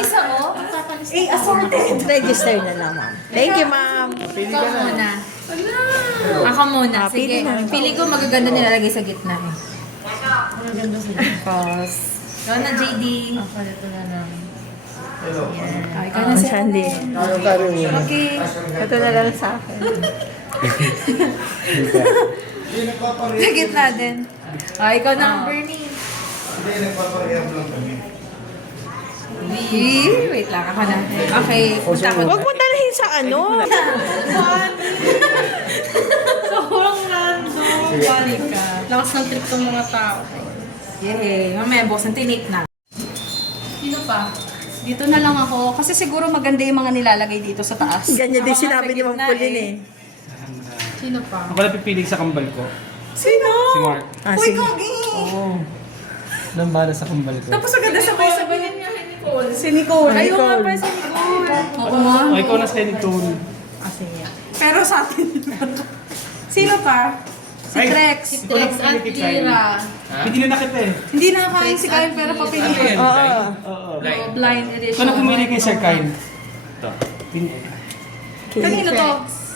isa mo? assorted. Register na lang, ma'am. Thank you, ma'am. Ikaw muna. Ako muna. Sige. Pili na. Pili ko magaganda nilalagay sa gitna eh. Tapos, ikaw na JD. Ako dito na lang. Yan. Ikaw na si Sandy. Okay. Ito na lang sa akin. Sa gitna din. Ikaw na ang Bernie. Wait lang ako na. Okay, punta ko. Huwag mo dalahin sa ano. Sobrang random. Bali ka. Lakas ng trip ng mga tao. Yay. Mamaya, buksan tinip na. Sino pa? Dito na lang ako. Kasi siguro maganda yung mga nilalagay dito sa taas. Ganyan din Ako nga sinabi sa ni Ma'am gitna Pauline eh. Sino pa? Ako na pipilig sa kambal ko. Sino? Si Mark. Uy, sige. Oo. Nang bala sa kambal ko. Tapos agad sabay-sabay niya. Si Nicole. Ayaw nga Nicole. pa sa Nicole. Oo nga. O, ikaw na sa Tune. Pero sa atin. Sino pa? Si Trex. Si Trex at Kira. Hindi na nakita eh. Hindi nakakain si Kyle pero papili. Oo. Oo. Blind edition. Ikaw na pumili kay Sir Kyle. Ito. Kanino to?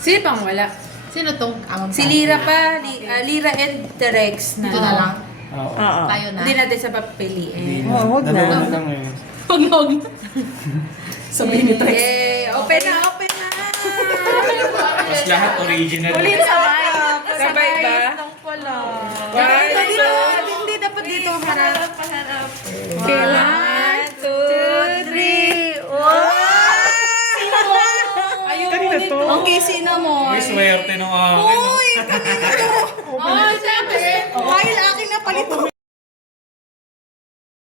Sino pang wala? Sino tong amang Si Lira pa. Lira and Terex na. Ito na lang. Oo. Oo. Tayo na. Hindi natin sa papiliin. Oo, huwag Dalawa na. na lang ngayon. Pagnog. Sabihin ni Trex. Yay! Open na! Open na! Mas lahat original. Ulit sabay. Sabay ba? Hindi dapat dito harap. Okay, 1, 2, 3. Ayun. Kanina to. Okay, sino mo? May swerte nung akin. Uy, kanina to. Oh, siyempre. Kyle, akin na palito.